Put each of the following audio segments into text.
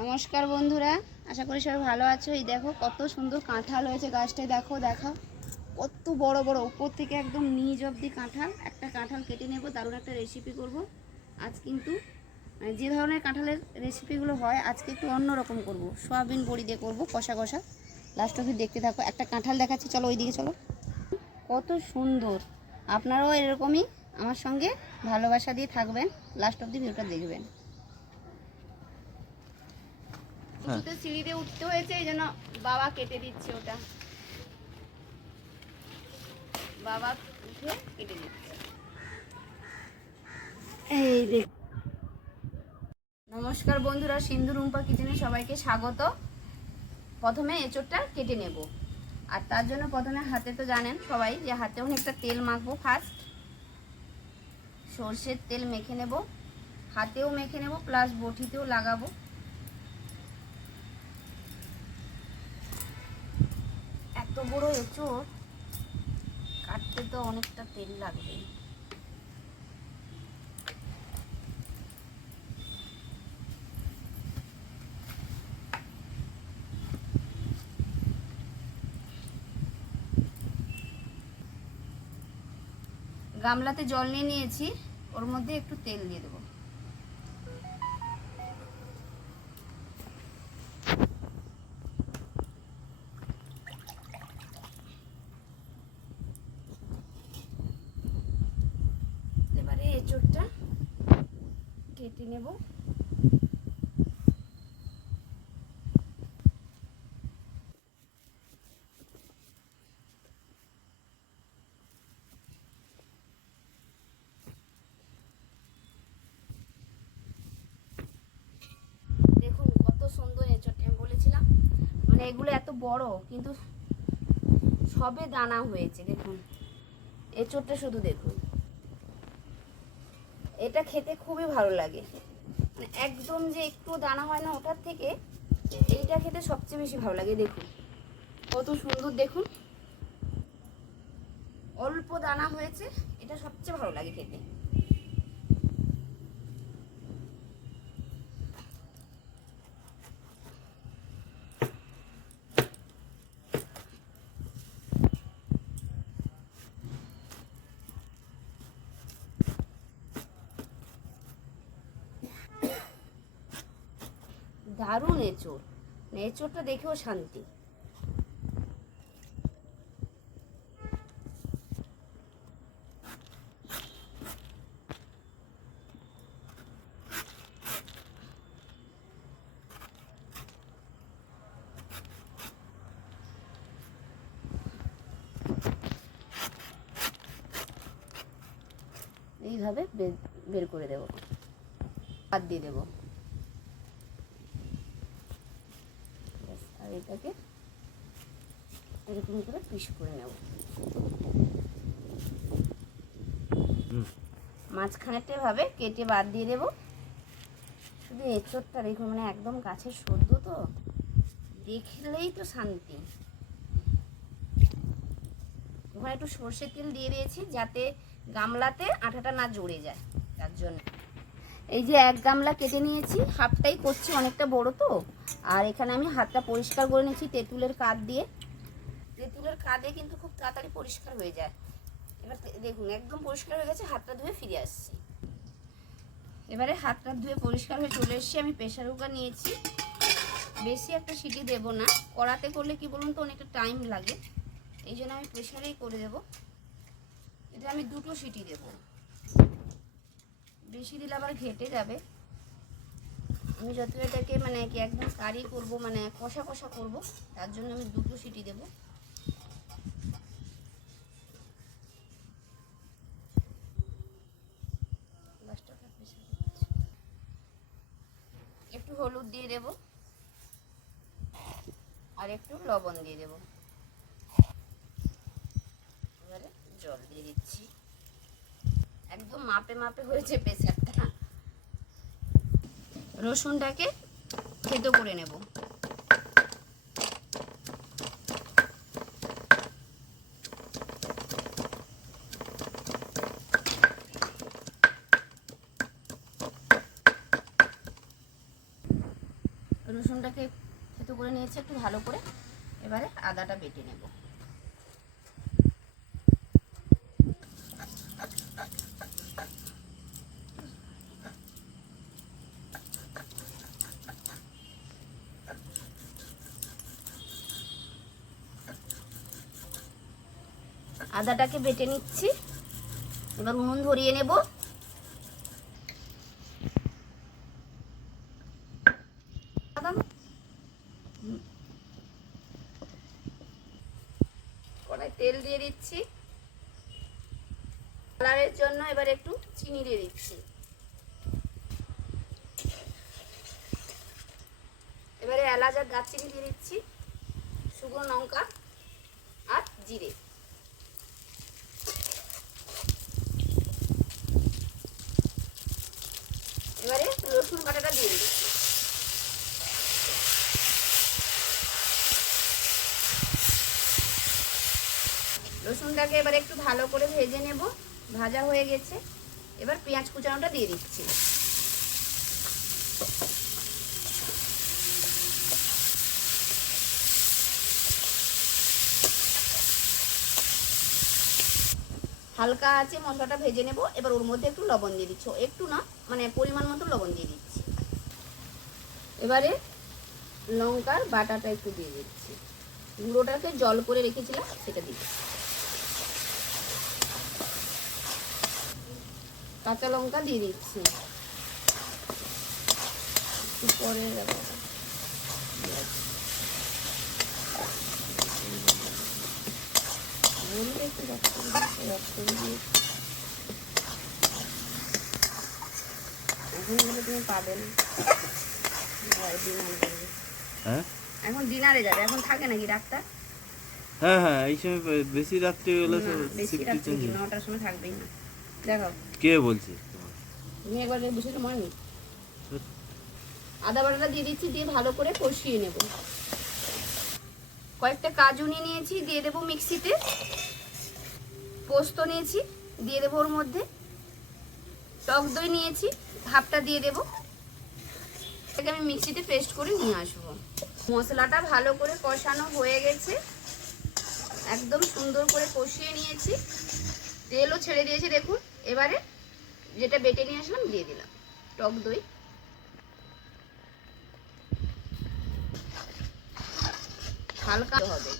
নমস্কার বন্ধুরা, আশা করি সবাই ভালো আছো। এই দেখো কত সুন্দর কাঁঠাল হয়েছে গাছটায়, দেখো দেখাও কত বড় বড়, উপর থেকে একদম নিচ অবধি কাঁঠাল। একটা কাঁঠাল কেটে নেব, দারুণ একটা রেসিপি করব আজ। কিন্তু যে ধরনের কাঁঠালের রেসিপিগুলো হয় আজকে একটু অন্যরকম করব, সয়াবিন বড়ি দিয়ে করবো কষা কষা। লাস্ট অবধি দেখতে থাকো। একটা কাঁঠাল দেখাচ্ছি, চলো ওইদিকে চলো। কত সুন্দর, আপনারাও এরকমই আমার সঙ্গে ভালোবাসা দিয়ে থাকবেন, লাস্ট অবধি ভিডিওটা দেখবেন। উঁচুতে সিঁড়ি দিয়ে উঠতে হয়েছে, এই জন্য বাবা কেটে দিচ্ছে ওটা। বাবা উঠে কেটে দিচ্ছে। এই দেখ, নমস্কার বন্ধুরা, সিন্ধু রুম্পা কিচেনে সবাইকে স্বাগত। প্রথমে এঁচোড়টা কেটে নেব, আর তার জন্য প্রথমে হাতে তো জানেন সবাই যে হাতে অনেকটা তেল মাখবো। ফার্স্ট সর্ষের তেল মেখে নেব, হাতেও মেখে নেব, প্লাস বটিতেও লাগাবো। এত বড় এঁচোড় কাটতে তো অনেকটা তেল লাগবে। গামলাতে জল নিয়ে নিয়েছি, ওর মধ্যে একটু তেল দিয়ে দেবো। এবারে এঁচোড়টা কেটে নেব। দেখুন কত সুন্দর এঁচোড়টা, আমি বলেছিলাম মানে এগুলো এত বড় কিন্তু সবে দানা হয়েছে। দেখুন এঁচোড়টা শুধু দেখুন, এটা খেতে খুবই ভালো লাগে। মানে একদম যে একটু দানা হয় না ওটার থেকে এইটা খেতে সবচেয়ে বেশি ভালো লাগে। দেখুন কত সুন্দর, দেখুন অল্প দানা হয়েছে, এটা সবচেয়ে ভালো লাগে খেতে। দারুণ এঁচোড়, এঁচোড়টা দেখেও শান্তি। এইভাবে বের করে দেব, বাদ দিয়ে দেবো। আর এটাকে এরকম করে পিস করে নেব। মাঝখানেটা এভাবে কেটে বাদ দিয়ে দেবো। শুধু এঁচোড়টা দেখুন, মানে একদম গাছের সদ্য, তো দেখলেই তো শান্তি। ওখানে একটু সর্ষের তেল দিয়ে দিয়েছি যাতে গামলাতে আঠাটা না জড়ে যায়, তার জন্য। এই যে এক গামলা কেটে নিয়েছি, হাফটাই করছি, অনেকটা বড় তো। আর এখানে আমি হাতটা পরিষ্কার করে নিয়েছি তেঁতুলের কাঠ দিয়ে। তেঁতুলের কাঠে কিন্তু খুব তাড়াতাড়ি পরিষ্কার হয়ে যায়। এবার দেখুন একদম পরিষ্কার হয়ে গেছে, হাতটা ধুয়ে ফিরে আসছি। এবারে হাতটা ধুয়ে পরিষ্কার হয়ে চলে এসেছি। আমি প্রেশার কুকার নিয়েছি, বেশি একটা সিটি দেব না, কড়াতে করলে কি বলুন তো অনেকটা টাইম লাগে, এই জন্য আমি প্রেশারেই করে দেব। এটা আমি দুটো সিটি দেব, বেশি দিলে আবার ঘেটে যাবে। আমি যত এটাকে মানে কি একদম কারি করব, মানে কষা কষা করব, তার জন্য আমি দুটো সিটি দেব। একটু হলুদ দিয়ে দেব আর একটু লবণ দিয়ে দেব। এবারে জল দিয়ে দিচ্ছি, একদম মাপে মাপে হয়েছে প্রেসারটা। রসুনটাকে থেতো করে নেব। রসুনটাকে থেতো করে নিয়েছি একটু ভালো করে। এবারে আদাটা বেটে নেব। আদাটাকে বেটে নিচ্ছি। এবার উনুন ধরিয়ে নেব। কড়াই তেল দিয়ে দিচ্ছি কালারের জন্য। এবার একটু চিনি দিয়ে দিচ্ছি। এবারে এলাচ আর দারচিনি দিয়ে দিচ্ছি, শুকনো লঙ্কা আর জিরে। এবারে রসুন বাটাটা দিয়ে দিচ্ছি। রসুনটাকে এবার একটু ভালো করে ভেজে নেব। ভাজা হয়ে গেছে। এবার পেঁয়াজ কুচানোটা দিয়ে দিচ্ছি। হালকা আছে মশলাটা ভেজে নেব। এবার ওর মধ্যে একটু লবণ দিয়ে দিচ্ছি, একটু না মানে পরিমাণ মতো লবণ দিয়ে দিচ্ছি। এবারে লঙ্কার বাটাটা একটু দিয়ে দিচ্ছি, গুঁড়োটাকে জল করে রেখেছিলাম সেটা দিচ্ছি। কাঁচা লঙ্কা দিয়ে দিচ্ছি। পরে তুমি পাবে না, এখন ডিনারে যাবে। এখন থাকে নাকি ডাক্তার? হ্যাঁ হ্যাঁ, এই সময় বেশি রাত্রি হলে বেশি রাত্রি 9টার সময় থাকবেই না। দেখো কে বলছে তুমি একবার বিষয়টা মনে নেই। আদা বাটাটা দিয়ে দিচ্ছি, দিয়ে ভালো করে কষিয়ে নেব। কয়েকটা কাজু নিয়ে নিয়েছি, দিয়ে দেবো মিক্সিতে। পোস্ত নিয়েছি, দিয়ে দেবো ওর মধ্যে। টক দই নিয়েছি, হাফটা দিয়ে দেবো। এটাকে আমি মিক্সিতে পেস্ট করে নিয়ে আসবো। মশলাটা ভালো করে কষানো হয়ে গেছে, একদম সুন্দর করে কষিয়ে নিয়েছি, তেলও ছেড়ে দিয়েছি দেখুন। এবারে যেটা বেটে নিয়ে আসলাম দিয়ে দিলাম, টক দই। হালকা হবে।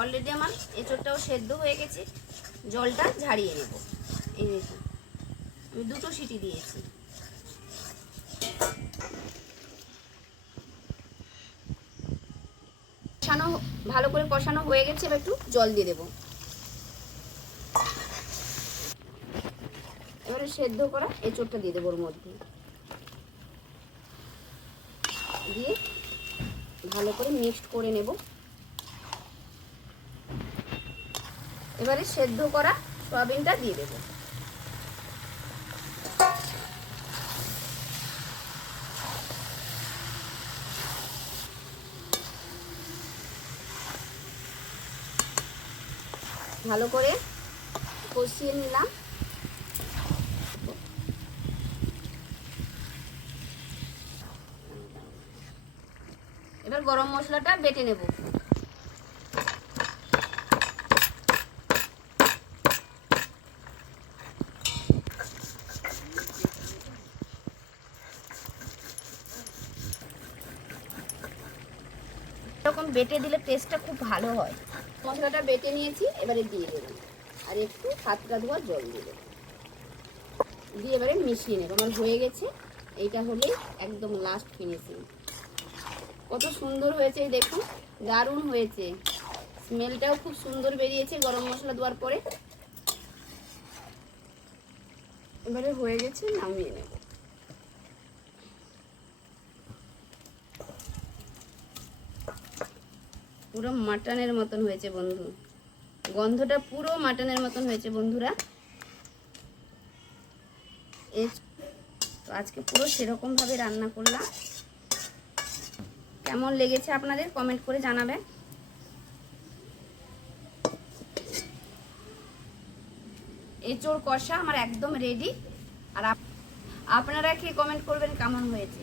অলরেডি আমার এঁচোড়টাও সেদ্ধ হয়ে গেছে, জলটা ঝাড়িয়ে নেব। এই দেখুন আমি 2টো সিটি দিয়েছি। কষানো ভালো করে কষানো হয়ে গেছে, এবার একটু জল দিয়ে দেবো। এবারে সেদ্ধ করা এঁচোড়টা দিয়ে দেবো ওর মধ্যে, দিয়ে ভালো করে মিক্সড করে নেব। এবারে সেদ্ধ করা সয়াবিনটা দিয়ে দেবো। ভালো করে কষিয়ে নিলাম। এবার গরম মশলাটা বেটে নেব। এরকম বেটে দিলে টেস্টটা খুব ভালো হয়। মশলাটা বেটে নিয়েছি, এবারে দিয়ে দেবো আর একটু হাতটা ধোয়া জল দিয়ে দেবো, দিয়ে এবারে মিশিয়ে নেব। আমার হয়ে গেছে। এইটা হলেই একদম লাস্ট ফিনিশিং। কত সুন্দর হয়েছে দেখুন, দারুণ হয়েছে। স্মেলটাও খুব সুন্দর বেরিয়েছে গরম মশলা দেওয়ার পরে। এবারে হয়ে গেছে, নামিয়ে নেব। পুরো মাটনের মতন হয়েছে বন্ধু, গন্ধটা পুরো মাটনের মতন হয়েছে বন্ধুরা। আজকে পুরো সেরকম ভাবে রান্না করলাম। কেমন লেগেছে আপনাদের কমেন্ট করে জানাবেন। এঁচোড় কষা আমার একদম রেডি। আর আপনারা খেয়ে কমেন্ট করবেন কেমন হয়েছে।